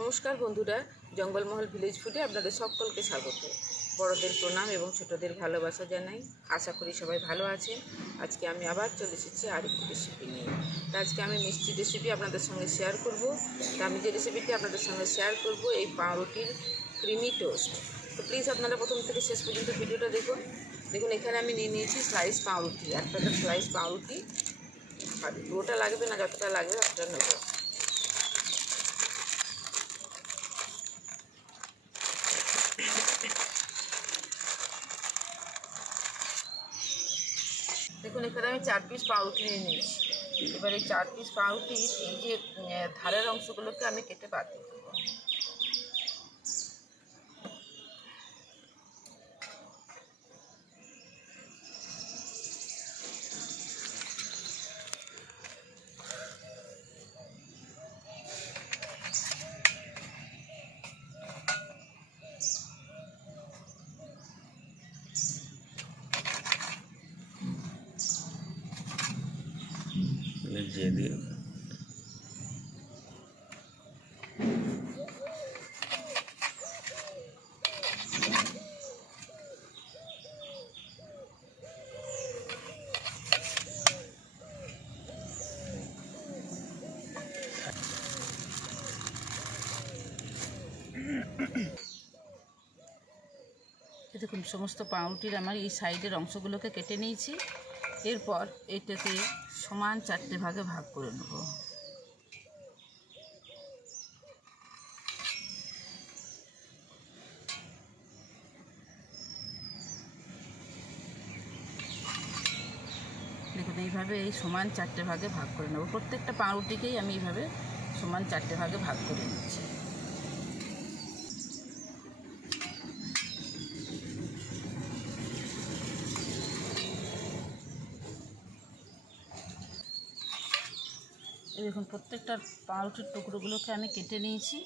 নমস্কার বন্ধুরা, জঙ্গলমহল ভিলেজ ফুডে আপনাদের সকলকে স্বাগত। বড়দের প্রণাম এবং ছোটদের ভালোবাসা জানাই। আশা করি সবাই ভালো আছেন। আজকে আমি আবার চলে এসেছি আরেকটি রেসিপি নিয়ে। আজকে আমি মিষ্টি রেসিপি আপনাদের সঙ্গে শেয়ার করব। আমি যে রেসিপিটি আপনাদের সঙ্গে শেয়ার করব এই পাউরুটির ক্রিমি টোস্ট। তো প্লিজ আপনারা প্রথম থেকে শেষ পর্যন্ত ভিডিওটা দেখুন। এখানে আমি নিয়ে নিয়েছি স্লাইস পাউরুটি, এক প্যাকেট স্লাইস পাউরুটি। আর পুরোটা লাগবে না, যতটা লাগবে ততটা নেব। এখানে আমি 4 পিস পাউরুটি নিয়ে নিয়েছি। এবার এই 4 পিস পাউরুটির এই যে ধারের অংশগুলোকে আমি কেটে বাদ দেবো। দিয়ে দিয়ে দেখুন, সমস্ত পাউরুটির আমার এই সাইডের অংশগুলোকে কেটে নিয়েছি। এরপর এটাকে সমান 4টে ভাগে ভাগ করে নেব। দেখুন, এইভাবে এই সমান 4টে ভাগে ভাগ করে নেব। প্রত্যেকটা পাউরুটিকেই আমি এইভাবে সমান 4টে ভাগে ভাগ করে নিচ্ছি। দেখুন, প্রত্যেকটা পাউরুটির টুকরোগুলোকে আমি কেটে নিয়েছি।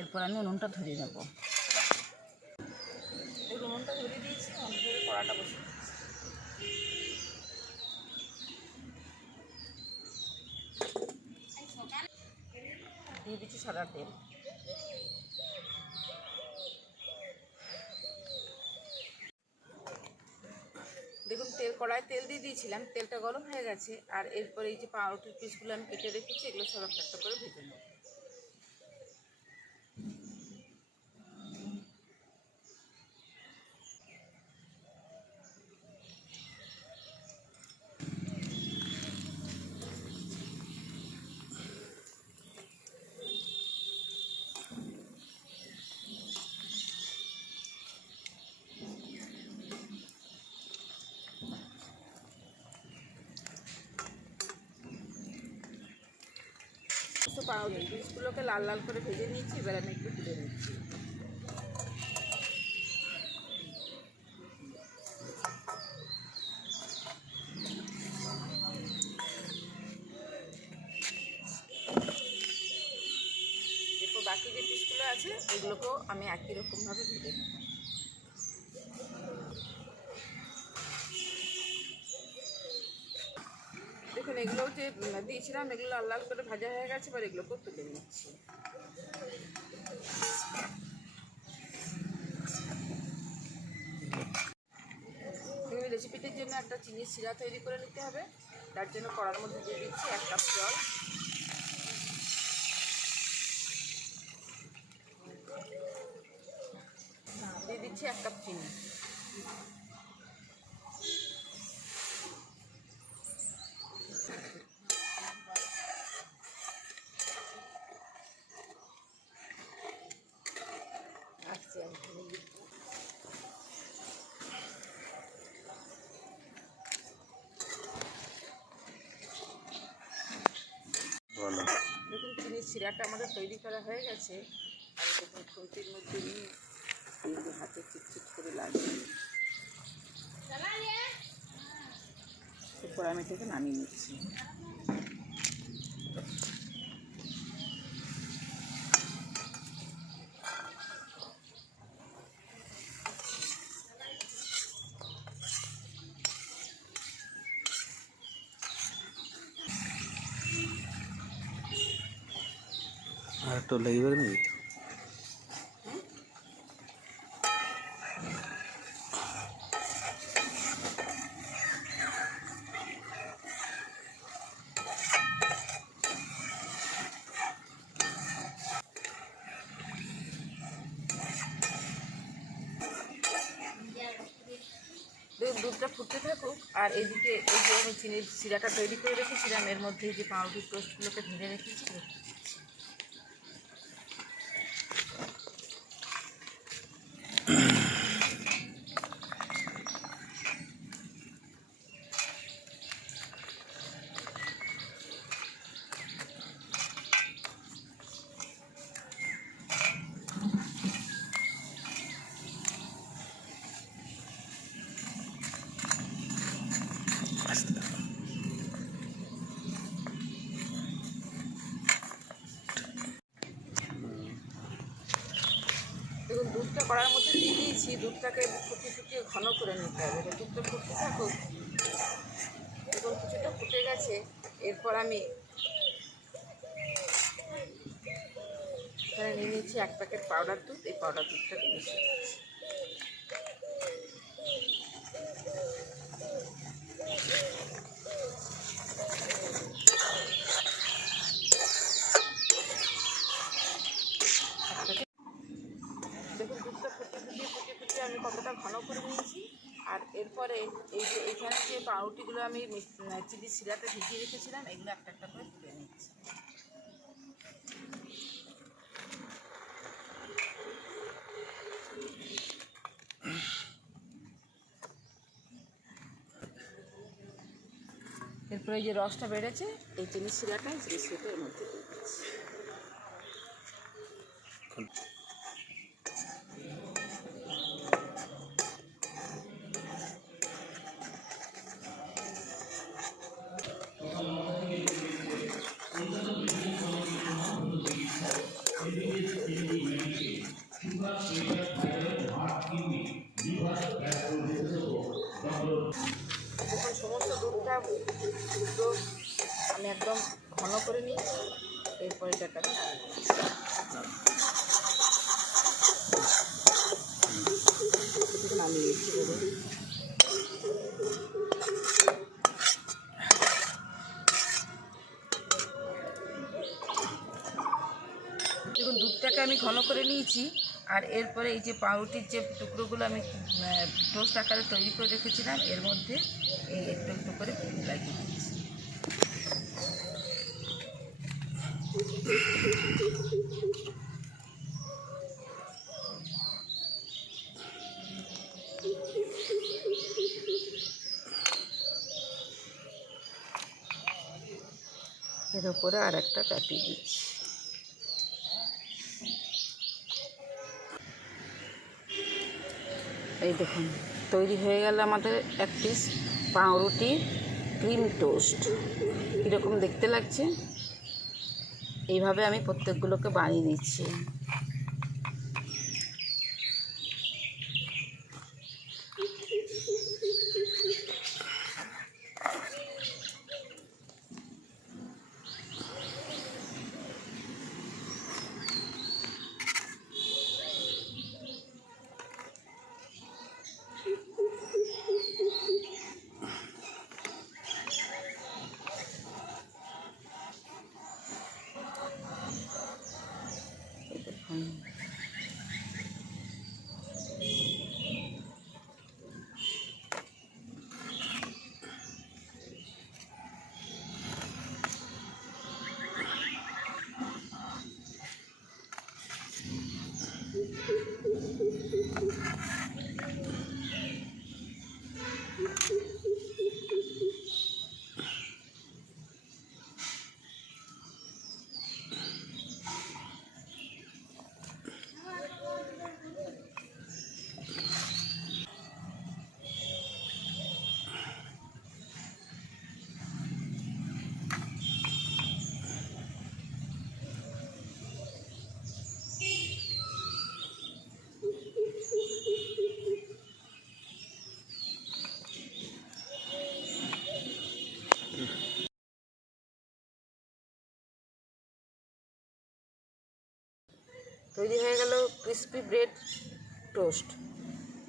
এরপর আমি উনুনটা ধরিয়ে নেব। উনুনটা ধরিয়ে দিয়েছি, ধরে কড়াটা বসে দিয়ে দিচ্ছি সাদা তেল। দেখুন, কড়ায় তেল দিয়ে দিয়েছিলাম, তেলটা গরম হয়ে গেছে। আর এরপর এই যে পাউরুটির পিসগুলো আমি কেটে রেখেছি, এগুলো সব একটা করে ভেজে নেব। পাউরুটি পিসগুলোকে লাল লাল করে ভেজে নিয়েছি। এবার আমি একটু তুলে নিচ্ছি। এরপর বাকি যে পিসগুলো আছে এগুলোকেও আমি একই রকমভাবে ভেজে নেব। দেখুন, এগুলো যে দিয়েছিলাম এগুলো লাল লাল করে ভাজা হয়ে গেছে। এবার এগুলোকেও তুলে নিচ্ছি। এই রেসিপিটির জন্য একটা চিনির শিরা তৈরি করে নিতে হবে। তার জন্য কড়ার মধ্যে দিয়ে দিচ্ছি 1 কাপ জল। দিয়ে দিচ্ছি 1 কাপ চিনি। দেখুন, চিনির শিরাটা আমাদের তৈরি করা হয়ে গেছে। আর দেখুন, খুন্তির মধ্যে নিয়ে হাতে চিটচিট করে লাগবে। এরপর আমি এটাকে নামিয়ে নিচ্ছি। আর একটু লাগবে নাকি? দুধটা ফুটতে থাকুক, আর এদিকে এই যে আমি চিনির সিরাটা তৈরি করে রেখেছিলাম, এর মধ্যে যে পাউরুটির টোস্টগুলোকে ভেজে রেখেছি। দেখুন, দুধটা কড়ার মধ্যে দিয়ে দিয়েছি, দুধটাকে ফুটিয়ে ফুটিয়ে ঘন করে নিতে হবে। এবার দুধটা ফুটতে থাকুক। দেখুন কিছুটা ফুটে গেছে। এরপর আমি এখানে নিয়ে নিচ্ছি 1 প্যাকেট পাউডার দুধ। এই পাউডার দুধটাকে মিশিয়ে দিচ্ছি। দেখুন দুধটা ফুটিয়ে আমি কতটা ঘন করে নিয়েছি। আর এরপরে এই যে এখানে যে পাউরুটিগুলো আমি চিনি সিরাতে ভিজিয়ে রেখেছিলাম, এগুলো একটা একটা করে তুলে নিচ্ছি। এরপরে এই যে রসটা বেড়েছে, এই চিনি সিরাটা এর মধ্যে দিয়ে দিচ্ছি। দেখুন সমস্ত দুধটা আমি একদম ঘন করে নিয়েছি। এরপরে এটাকে নামিয়ে দিচ্ছি। দেখুন দুধটাকে আমি ঘন করে নিয়েছি। আর এরপরে এই যে পাউরুটির যে টুকরোগুলো আমি টোস্ট আকারে তৈরি করে রেখেছিলাম, এর মধ্যে এই একটু একটু করে লাগিয়ে দিচ্ছি। এর উপরে আর একটা চাপিয়ে দিচ্ছি। এই দেখুন তৈরি হয়ে গেল আমাদের এক পিস পাউরুটি ক্রিম টোস্ট। কীরকম দেখতে লাগছে? এইভাবে আমি প্রত্যেকগুলোকে বানিয়ে নিচ্ছি। তৈরি হয়ে গেল ক্রিসপি ব্রেড টোস্ট।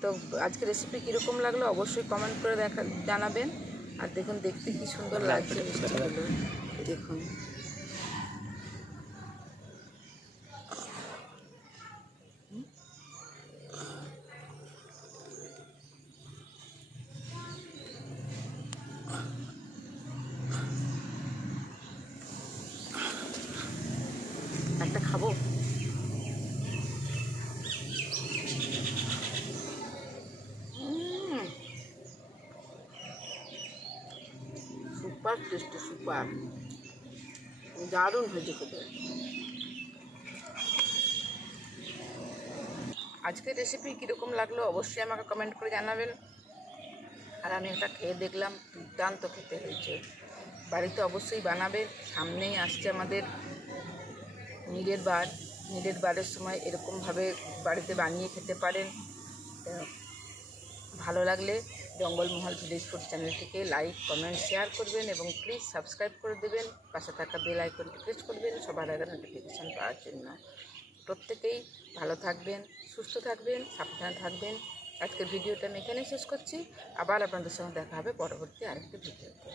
তো আজকে রেসিপি কীরকম লাগলো অবশ্যই কমেন্ট করে জানাবেন। আর দেখুন দেখতে কি সুন্দর লাগছে মিষ্টিগুলো, দেখুন। একটা খাবো। সুপার টেস্টি, সুপার, দারুণ হয়েছে খেতে। আজকের রেসিপি কীরকম লাগলো অবশ্যই আমাকে কমেন্ট করে জানাবেন। আর আমি এটা খেয়ে দেখলাম, দুর্দান্ত খেতে হয়েছে। বাড়িতে অবশ্যই বানাবে। সামনেই আসছে আমাদের নিরের বারের সময় এরকমভাবে বাড়িতে বানিয়ে খেতে পারেন। ভালো লাগলে জঙ্গলমহল ভিলেজ ফুড চ্যানেলটিকে লাইক, কমেন্ট, শেয়ার করবেন এবং প্লিজ সাবস্ক্রাইব করে দেবেন। পাশে থাকা বেল আইকনটি প্রেস করবেন সবার আগে নোটিফিকেশান পাওয়ার জন্য। প্রত্যেকেই ভালো থাকবেন, সুস্থ থাকবেন, সাবধানে থাকবেন। আজকের ভিডিওটা আমি এখানেই শেষ করছি। আবার আপনাদের সঙ্গে দেখা হবে পরবর্তী আরেকটি ভিডিওতে।